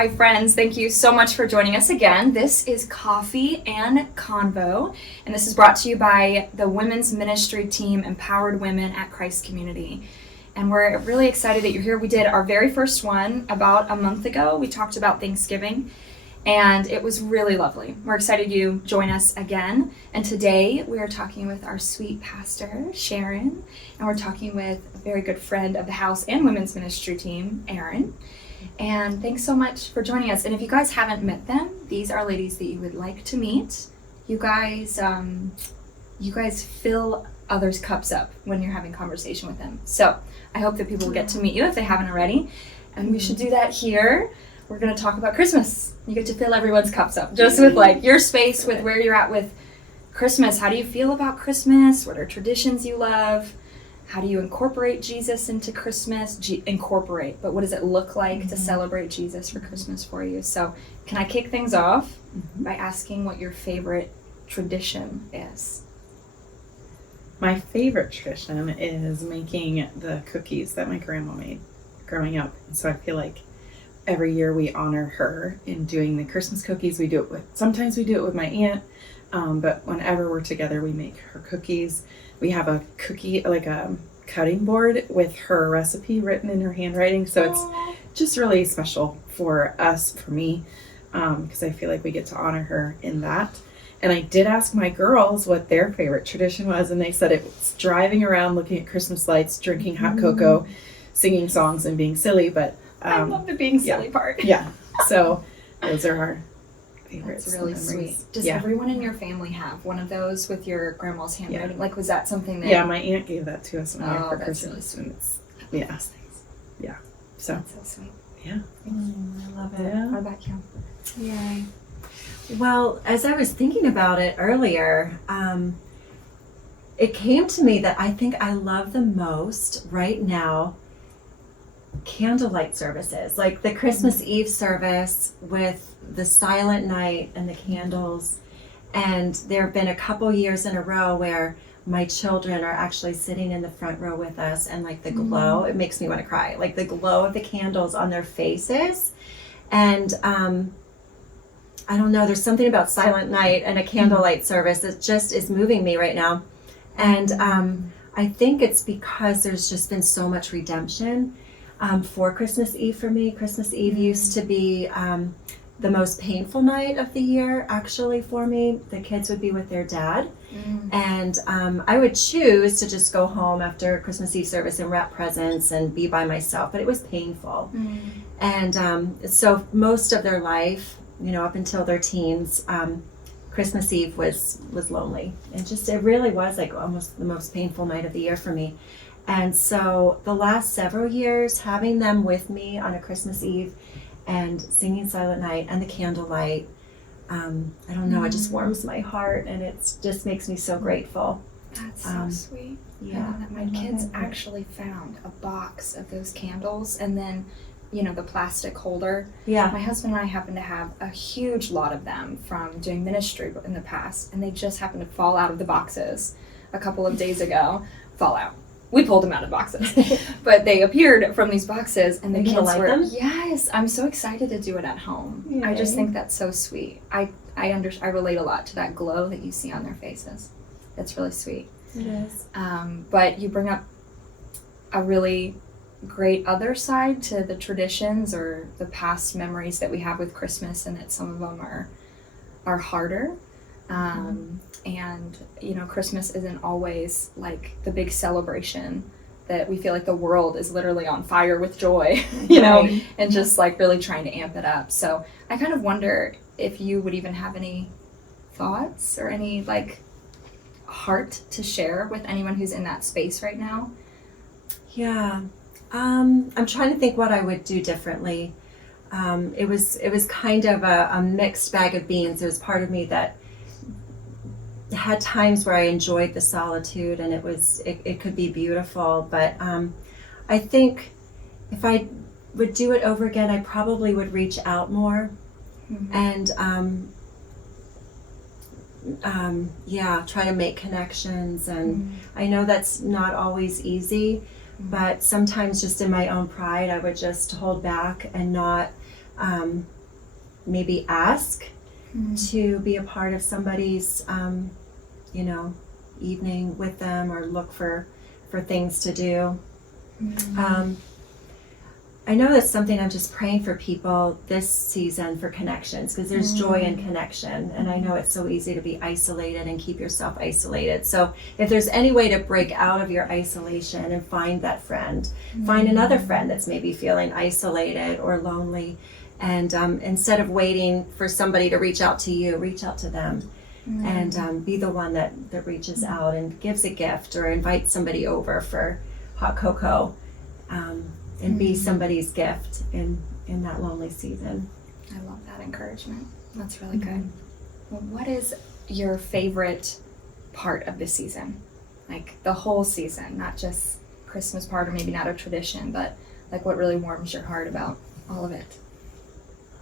Hi friends, thank you so much for joining us again. This is Coffee and Convo, and this is brought to you by the women's ministry team, Empowered Women at Christ Community. And we're really excited that you're here. We did our very first one about a month ago. We talked about Thanksgiving, and it was really lovely. We're excited you join us again. And today we are talking with our sweet pastor, Sharon, and we're talking with a very good friend of the house and women's ministry team, Erin. And thanks so much for joining us. And if you guys haven't met them, these are ladies that you would like to meet. You guys fill others' cups up when you're having conversation with them. So I hope that people will get to meet you if they haven't already. And we should do that here. We're going to talk about Christmas. You get to fill everyone's cups up, just with like your space, with where you're at with Christmas. How do you feel about Christmas? What are traditions you love? How do you incorporate Jesus into Christmas? Incorporate, but what does it look like to celebrate Jesus for Christmas for you? So can I kick things off by asking what your favorite tradition is? My favorite tradition is making the cookies that my grandma made growing up. So I feel like every year we honor her in doing the Christmas cookies. Sometimes we do it with my aunt, but whenever we're together, we make her cookies. We have a cookie, like a cutting board with her recipe written in her handwriting. So it's just really special for us, for me, because I feel like we get to honor her in that. And I did ask my girls what their favorite tradition was, and they said it was driving around, looking at Christmas lights, drinking hot cocoa, singing songs, and being silly. But I love the being silly part. Yeah. So those are our favorites. That's really sweet. Does everyone in your family have one of those with your grandma's handwriting? Like, was that something that... Yeah, my aunt gave that to us one year for that's Christmas. Really sweet. Yeah. Yeah. So. That's so sweet. Yeah. I love it. Yeah. What about you? Yay. Well, as I was thinking about it earlier, it came to me that I think I love the most right now candlelight services, like the Christmas Eve service with the silent night and the candles. And there have been a couple years in a row where my children are actually sitting in the front row with us, and like the glow, it makes me want to cry, like the glow of the candles on their faces. And I don't know, there's something about silent night and a candlelight service that just is moving me right now. And I think it's because there's just been so much redemption for Christmas Eve for me. Christmas Eve used to be the most painful night of the year, actually, for me. The kids would be with their dad, and I would choose to just go home after Christmas Eve service and wrap presents and be by myself, but it was painful. And so most of their life, up until their teens, Christmas Eve was lonely. It really was like almost the most painful night of the year for me. And so the last several years, having them with me on a Christmas Eve and singing Silent Night and the candlelight, I don't know, it just warms my heart, and it just makes me so grateful. That's so sweet. Yeah. I love that. My kids actually found a box of those candles, and then, the plastic holder. Yeah. My husband and I happen to have a huge lot of them from doing ministry in the past, and they just happened to fall out of the boxes a couple of days ago. Fall out. We pulled them out of boxes, but they appeared from these boxes, and the kids like were. Them? Yes, I'm so excited to do it at home. Yay. I just think that's so sweet. I relate a lot to that glow that you see on their faces. It's really sweet. It is. But you bring up a really great other side to the traditions or the past memories that we have with Christmas, and that some of them are harder. And Christmas isn't always like the big celebration that we feel like the world is literally on fire with joy, Right. and just like really trying to amp it up. So I kind of wonder if you would even have any thoughts or any like heart to share with anyone who's in that space right now. Yeah. I'm trying to think what I would do differently. It was kind of a mixed bag of beans. There was part of me that had times where I enjoyed the solitude, and it could be beautiful. But I think if I would do it over again, I probably would reach out more, and try to make connections. And I know that's not always easy, but sometimes just in my own pride, I would just hold back and not maybe ask to be a part of somebody's, evening with them, or look for things to do. I know that's something I'm just praying for people this season, for connections, because there's joy in connection, and I know it's so easy to be isolated and keep yourself isolated. So if there's any way to break out of your isolation and find that friend, find another friend that's maybe feeling isolated or lonely, and instead of waiting for somebody to reach out to you, reach out to them. And be the one that reaches out and gives a gift, or invites somebody over for hot cocoa, and be somebody's gift in that lonely season. I love that encouragement. That's really good. Well, what is your favorite part of the season? Like the whole season, not just Christmas part, or maybe not a tradition, but like what really warms your heart about all of it?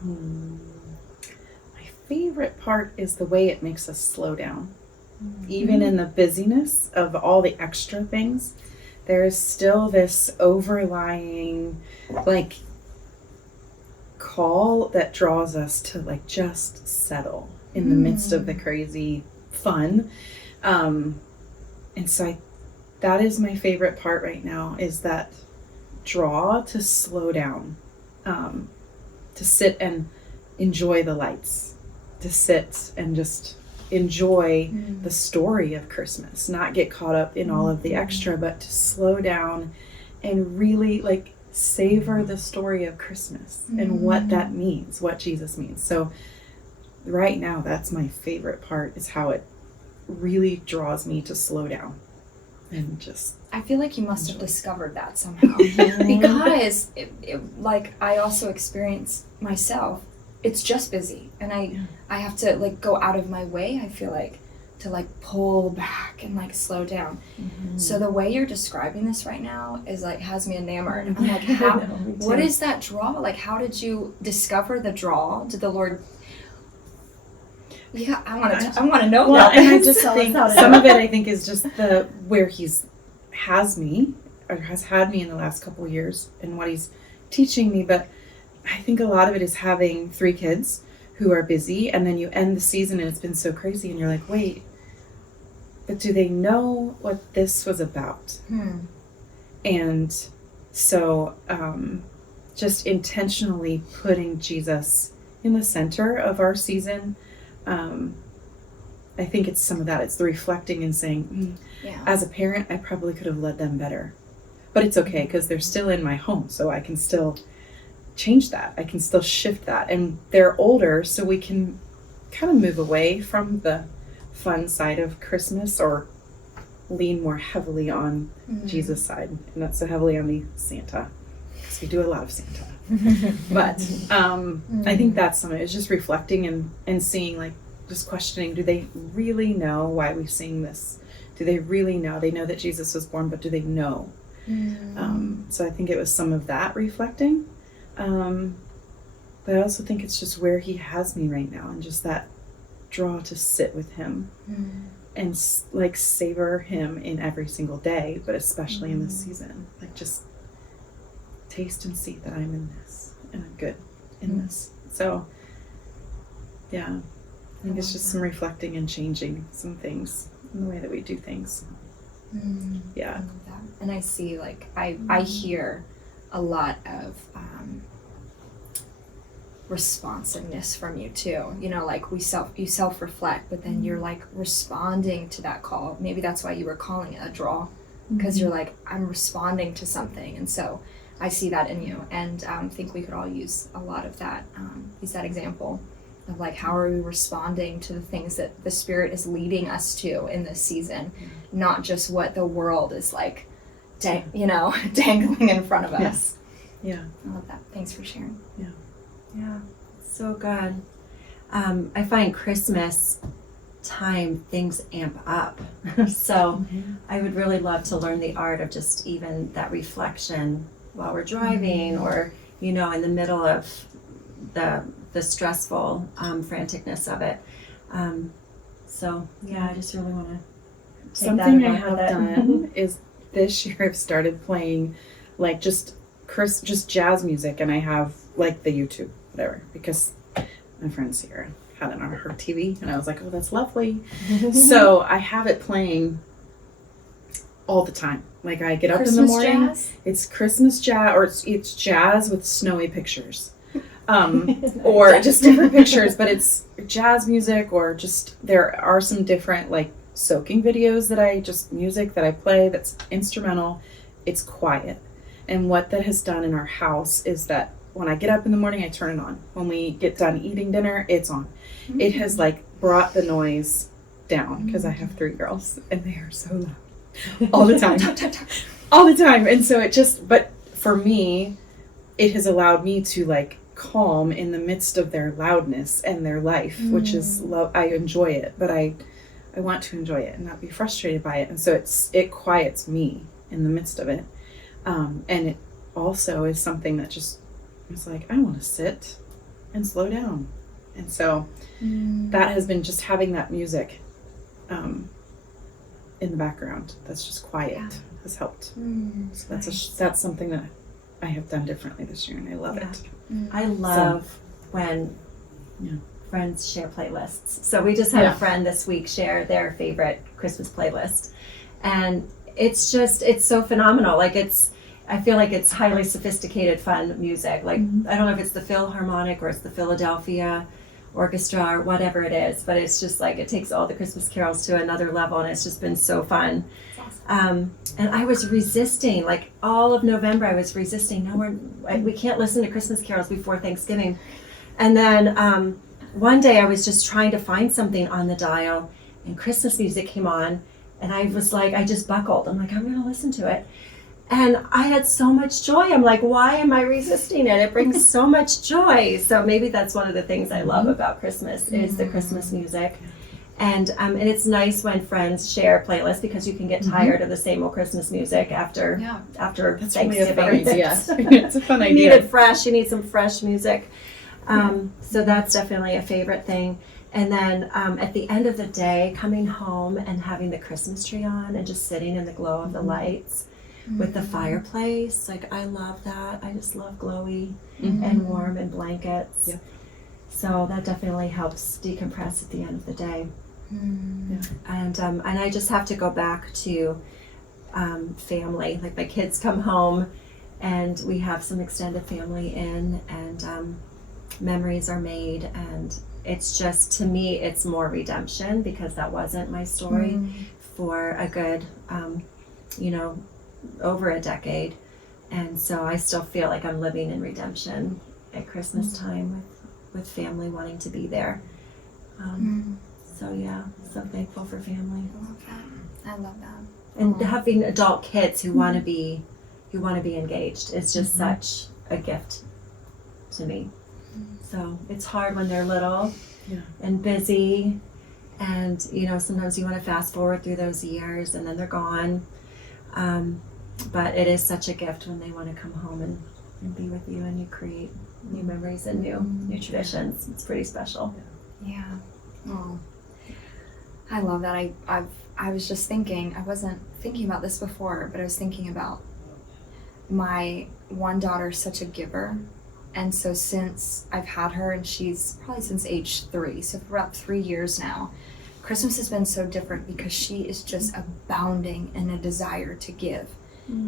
My favorite part is the way it makes us slow down. Even in the busyness of all the extra things, there is still this overlying call that draws us to just settle in the midst of the crazy fun. And so that is my favorite part right now, is that draw to slow down, to sit and enjoy the lights, to sit and just enjoy the story of Christmas, not get caught up in all of the extra, but to slow down and really savor the story of Christmas and what that means, what Jesus means. So right now, that's my favorite part, is how it really draws me to slow down and just I feel like you must have discovered that somehow. Because I also experience myself, it's just busy, and I have to go out of my way, I feel like, to pull back and slow down. So the way you're describing this right now is has me enamored. I'm like, how, what is that draw? How did you discover the draw? Did the Lord? Yeah, I want to know. Well, that. and I just think some of it, I think, is just where he's has me, or has had me in the last couple of years, and what he's teaching me. But I think a lot of it is having 3 kids who are busy, and then you end the season and it's been so crazy, and you're like, wait, but do they know what this was about? And so just intentionally putting Jesus in the center of our season, I think it's some of that. It's the reflecting and saying, as a parent, I probably could have led them better. But it's okay, because they're still in my home, so I can still change that. I can still shift that. And they're older, so we can kind of move away from the fun side of Christmas, or lean more heavily on Jesus' side, and not so heavily on the Santa, because we do a lot of Santa. But I think that's some of it. It's just reflecting and seeing, just questioning, do they really know why we sing this? Do they really know? They know that Jesus was born, but do they know? So I think it was some of that reflecting. But I also think it's just where he has me right now, and just that draw to sit with him and savor him in every single day, but especially in this season. Just taste and see that I'm in this, and I'm good in this. So yeah, I think it's just some reflecting and changing some things in the way that we do things. Yeah. I love that. And I see, I hear a lot of responsiveness from you too. You self-reflect, but then you're responding to that call. Maybe that's why you were calling it a draw, because you're I'm responding to something. And so I see that in you, and think we could all use a lot of that. Use that example of how are we responding to the things that the Spirit is leading us to in this season, not just what the world is dangling in front of us. Yeah. I love that. Thanks for sharing. Yeah, so good. I find Christmas time things amp up. So I would really love to learn the art of just even that reflection while we're driving, or in the middle of the stressful franticness of it. So yeah, I just really want to take something that I have done is this year I've started playing just jazz music, and I have the YouTube whatever, because my friend Sharon had it on her TV, and I was like, oh, that's lovely. So I have it playing all the time. Like I get up in the morning, jazz? it's Christmas jazz, or it's jazz with snowy pictures. Or just different pictures, but it's jazz music, or just there are some different like soaking videos music that I play that's instrumental. It's quiet. And what that has done in our house is that when I get up in the morning, I turn it on. When we get done eating dinner, it's on. Mm-hmm. It has like brought the noise down, because I have 3 girls and they are so loud all the time. All the time. And so but for me, it has allowed me to like calm in the midst of their loudness and their life, which is love. I enjoy it, but I want to enjoy it and not be frustrated by it. And so it quiets me in the midst of it. And it also is something that just is like, I want to sit and slow down. And so that has been just having that music in the background that's just quiet has helped. So that's something that I have done differently this year, and I love it. I love when friends share playlists. So we just had a friend this week share their favorite Christmas playlist, and it's so phenomenal. Like I feel like it's highly sophisticated, fun music. Like I don't know if it's the Philharmonic or it's the Philadelphia Orchestra or whatever it is, but it's just like it takes all the Christmas carols to another level, and it's just been so fun. And I was resisting, like all of November, I was resisting. No, we can't listen to Christmas carols before Thanksgiving. And then one day I was just trying to find something on the dial, and Christmas music came on, and I was like, I just buckled. I'm like, I'm going to listen to it. And I had so much joy. I'm like, why am I resisting it? It brings so much joy. So maybe that's one of the things I love about Christmas is the Christmas music. And it's nice when friends share playlists, because you can get tired of the same old Christmas music after That's Thanksgiving. really a fun idea. It's a fun idea. You need it fresh. You need some fresh music. So that's definitely a favorite thing. And then at the end of the day, coming home and having the Christmas tree on and just sitting in the glow of the lights with the fireplace. Like I love that. I just love glowy and warm and blankets. Yep. So that definitely helps decompress at the end of the day. And I just have to go back to family. Like my kids come home and we have some extended family in, and memories are made, and it's just, to me, it's more redemption, because that wasn't my story for a good over a decade. And so I still feel like I'm living in redemption at Christmas time with family wanting to be there. So yeah, so thankful for family. I love that. And having adult kids who want to be engaged is just such a gift to me. So it's hard when they're little and busy, and sometimes you want to fast forward through those years and then they're gone. But it is such a gift when they want to come home and be with you, and you create new memories and new traditions. It's pretty special. Yeah. Oh, I love that. I was just thinking, I wasn't thinking about this before, but I was thinking about my one daughter, such a giver. And so since I've had her, and she's probably since age 3, so for about 3 years now, Christmas has been so different because she is just abounding in a desire to give.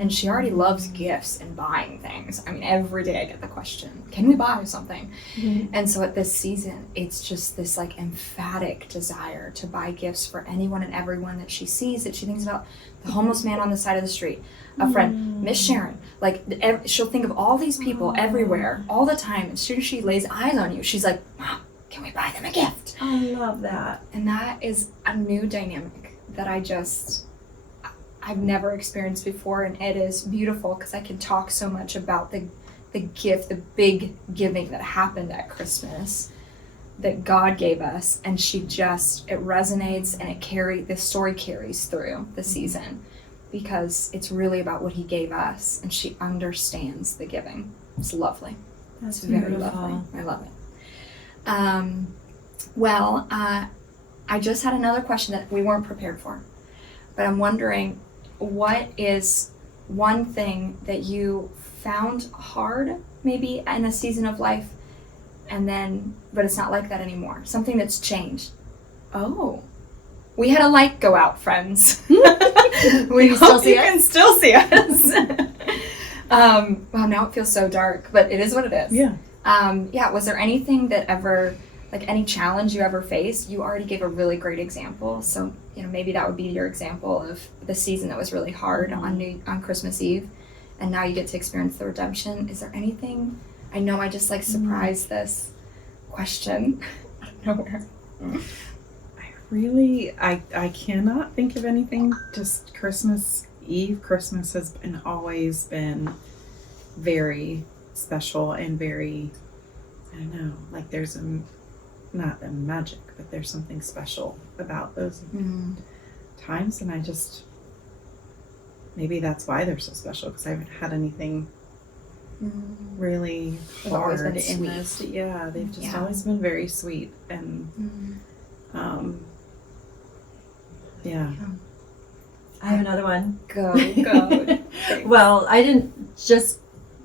And she already loves gifts and buying things. I mean, every day I get the question, can we buy something? And so at this season, it's just this like emphatic desire to buy gifts for anyone and everyone that she sees, that she thinks about the homeless man on the side of the street, a friend, Miss Sharon. Like she'll think of all these people everywhere, all the time. As soon as she lays eyes on you, she's like, Mom, can we buy them a gift? I love that. And that is a new dynamic that I've never experienced before, and it is beautiful because I can talk so much about the gift, the big giving that happened at Christmas that God gave us, and it resonates, and this story carries through the season because it's really about what He gave us, and she understands the giving. It's lovely. That's very beautiful. lovely. I love it. I just had another question that we weren't prepared for, but I'm wondering, what is one thing that you found hard maybe in a season of life but it's not like that anymore. Something that's changed. Oh, we had a light go out, friends. We hope you can still see us. Wow, now it feels so dark, but it is what it is. Yeah. Was there anything that ever, like any challenge you ever faced? You already gave a really great example. So, maybe that would be your example of the season that was really hard on Christmas Eve. And now you get to experience the redemption. Is there anything? I know I just surprised this question out of nowhere. I cannot think of anything. Just Christmas Eve. Christmas has always been very special and very, I don't know, like there's not a magic, but there's something special about those times. And maybe that's why they're so special, because I haven't had anything really hard in this. Yeah, they've just always been very sweet. And I have another one. Go. Well, I didn't just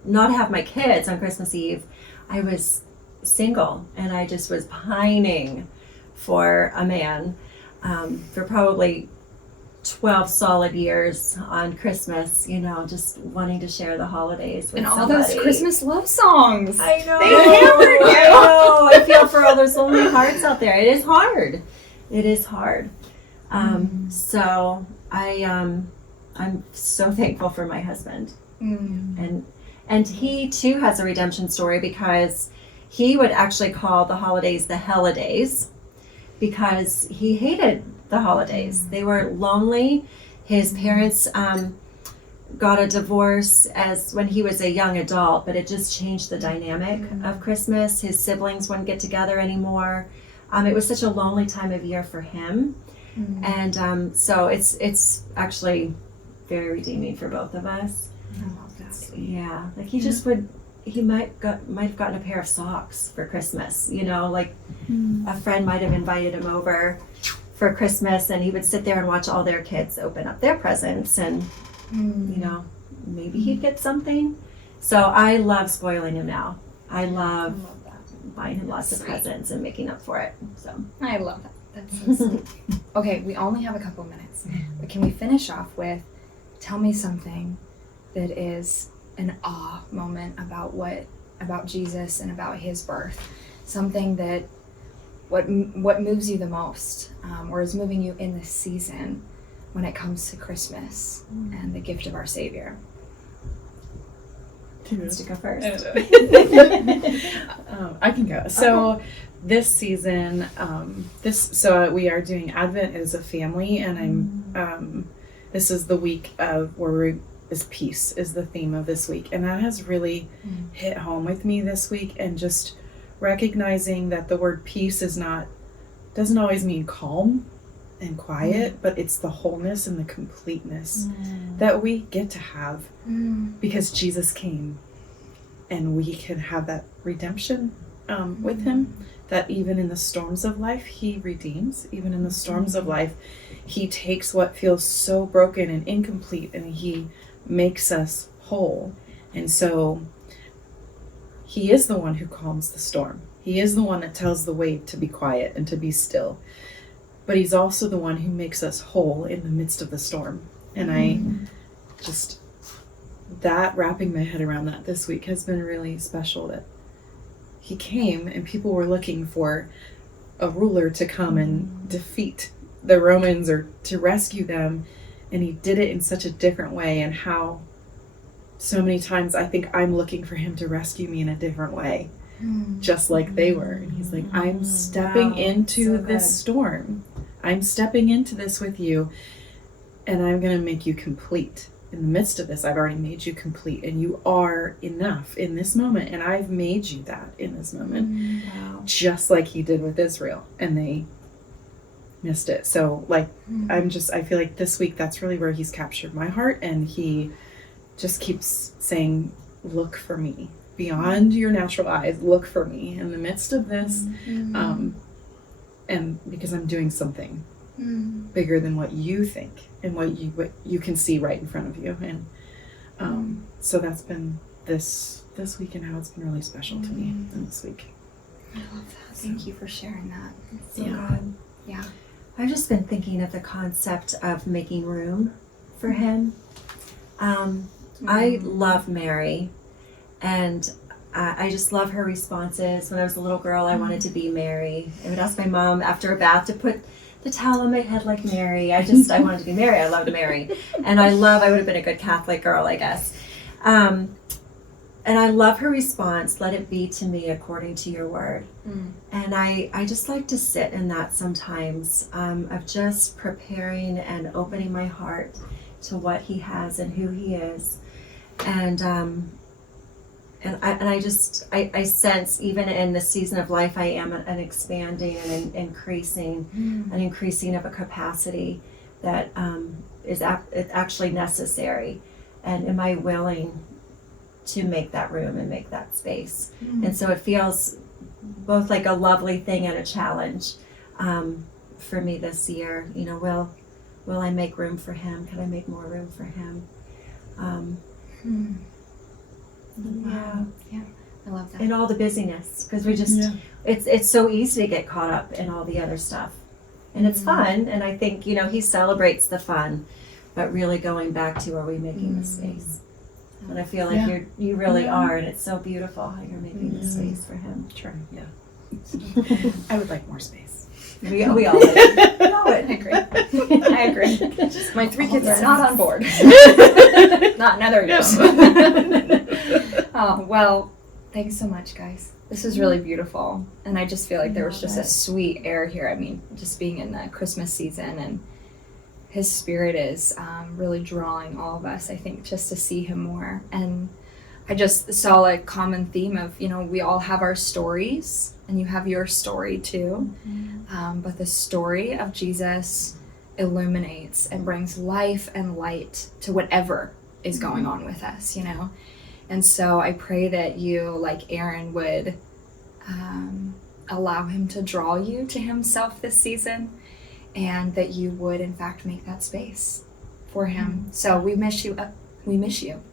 not have my kids on Christmas Eve. I was single, and I just was pining for a man for probably 12 solid years on Christmas, just wanting to share the holidays with and all somebody. those Christmas love songs. I know. They hammered you. I know. I feel for all those lonely hearts out there. It is hard. So I'm so thankful for my husband. And he too has a redemption story, because he would actually call the holidays the holidays, because he hated the holidays. They were lonely. His parents got a divorce when he was a young adult, but it just changed the dynamic of Christmas. His siblings wouldn't get together anymore. It was such a lonely time of year for him. And so it's actually very redeeming for both of us. I love that. Yeah, like he might have gotten a pair of socks for Christmas, a friend might have invited him over for Christmas, and he would sit there and watch all their kids open up their presents, and maybe he'd get something. So I love spoiling him now. I love buying him lots of presents and making up for it. So I love that. That's so sweet. Okay, we only have a couple minutes, but can we finish off with, tell me something that is an awe moment about Jesus and about his birth, something that what moves you the most, or is moving you in this season when it comes to Christmas and the gift of our Savior. Who wants to go first? I can go. So this season, we are doing Advent as a family, and this is the week of peace is the theme of this week, and that has really hit home with me this week, and just recognizing that the word peace doesn't always mean calm and quiet, but it's the wholeness and the completeness that we get to have because Jesus came, and we can have that redemption with him, that even in the storms of life he redeems. Even in the storms of life, he takes what feels so broken and incomplete, and he makes us whole. And so he is the one who calms the storm. He is the one that tells the wave to be quiet and to be still. But he's also the one who makes us whole in the midst of the storm. And wrapping my head around that this week has been really special, that he came and people were looking for a ruler to come and defeat the Romans or to rescue them. And he did it in such a different way, and how so many times I think I'm looking for him to rescue me in a different way, just like they were. And he's like, I'm stepping into this storm. I'm stepping into this with you, and I'm going to make you complete. In the midst of this, I've already made you complete, and you are enough in this moment, and I've made you that in this moment, just like he did with Israel, and they missed it. So I feel like this week that's really where he's captured my heart, and he just keeps saying, look for me beyond your natural eyes, look for me in the midst of this, and because I'm doing something bigger than what you think and what you can see right in front of you. And so that's been this week, and how it's been really special to me in this week. I love that. Thank you for sharing that. So Yeah. good. Yeah. I've just been thinking of the concept of making room for him. I love Mary, and I just love her responses. When I was a little girl, I wanted to be Mary. I would ask my mom after a bath to put the towel on my head like Mary. I wanted to be Mary. I loved Mary. And I would have been a good Catholic girl, I guess. And I love her response, let it be to me according to your word. And I just like to sit in that sometimes, of just preparing and opening my heart to what he has and who he is. And I sense even in the season of life I am an expanding and an increasing of a capacity that is actually necessary. And am I willing to make that room and make that space? And so it feels both like a lovely thing and a challenge for me this year. You know, will I make room for him? Can I make more room for him? Wow. Yeah. I love that. In all the busyness, because we just it's so easy to get caught up in all the other stuff, and it's fun. And I think, you know, he celebrates the fun, but really going back to, are we making the space? And I feel like you really are, and it's so beautiful how you're making the space for him. Sure. Yeah. I would like more space. We all would. We all would. I agree. I agree. My 3 kids are not on board. Not in other years. Oh, well, thanks so much, guys. This was really beautiful. And I just feel like there was just a sweet air here. I mean, just being in the Christmas season, and his spirit is really drawing all of us, I think, just to see him more. And I just saw a common theme of, you know, we all have our stories, and you have your story too. But the story of Jesus illuminates and brings life and light to whatever is going on with us, you know? And so I pray that you, like Erin, would allow him to draw you to himself this season, and that you would, in fact, make that space for him. So we miss you. We miss you.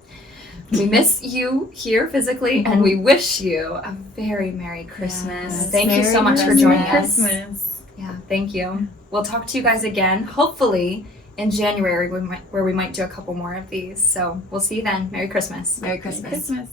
We miss you here physically, and we wish you a very Merry Christmas. Yes. Thank you so Merry much for joining Christmas. us. Christmas. Yeah, thank you. We'll talk to you guys again, hopefully in January, where we might do a couple more of these. So we'll see you then. Merry Christmas. Merry Christmas. Christmas.